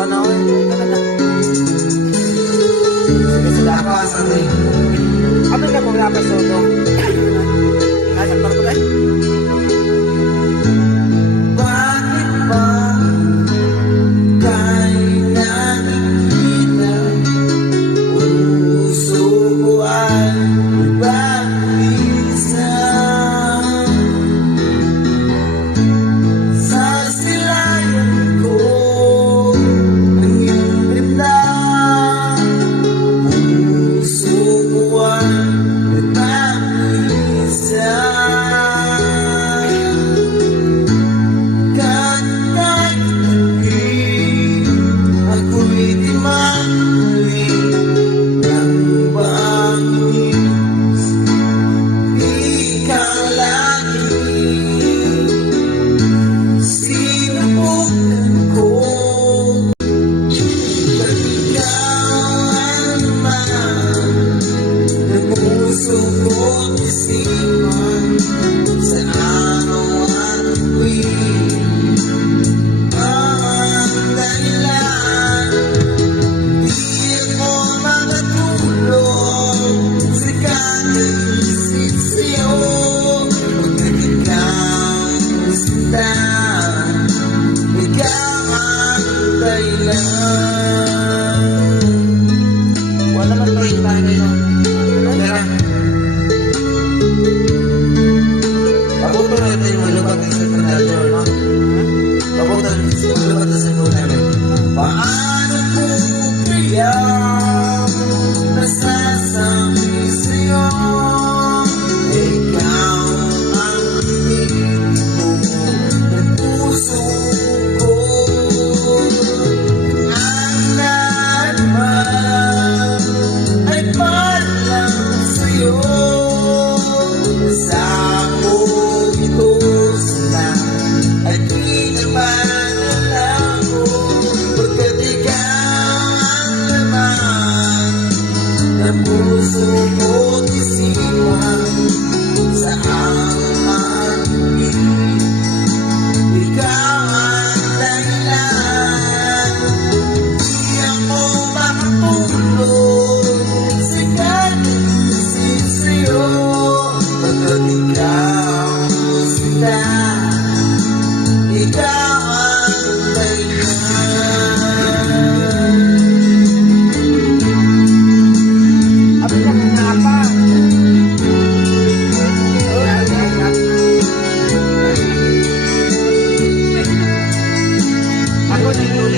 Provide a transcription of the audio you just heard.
sana ako. Sige, sila ako. Apa na kung lapas ito? Nasa para ko dahil? Bakit ba tayo nakikita? Puso ko ay nag-isa. Sa silayan ko ang iyong ganda. Puso ko ay nag-isa. Ako'y di mali ng bangis. Ikaw lagi sinubukan ko. Ba't ikaw ang naman ng puso ko't isipan sa araw at tuwing ang dahilan. Di ako makatulog sa kakaisip sa'yo. Pagkat ikaw ang sinta, ikaw ang dahilan. Wala man pa rin tayo ngayon. Tara, pabuto natin yung malubat ng cellphone natin, no? Pabuto natin yung malubat ng cellphone natin. Paano ko kaya nasasabi sa'yo? Ikaw ang ibig ko ng puso ko. Ang lahat man ay para sa'yo. Sa ako ito sila ay di naman ako. Pagkat ikaw ang laman ng puso ko't isipan sa ang ibig. Ikaw ang dahilan. Di ako makatulog sa kakaisip sa'yo. Pagkat ikaw sila, ikaw ang dahilan. Apa na kung apa? Ako na yung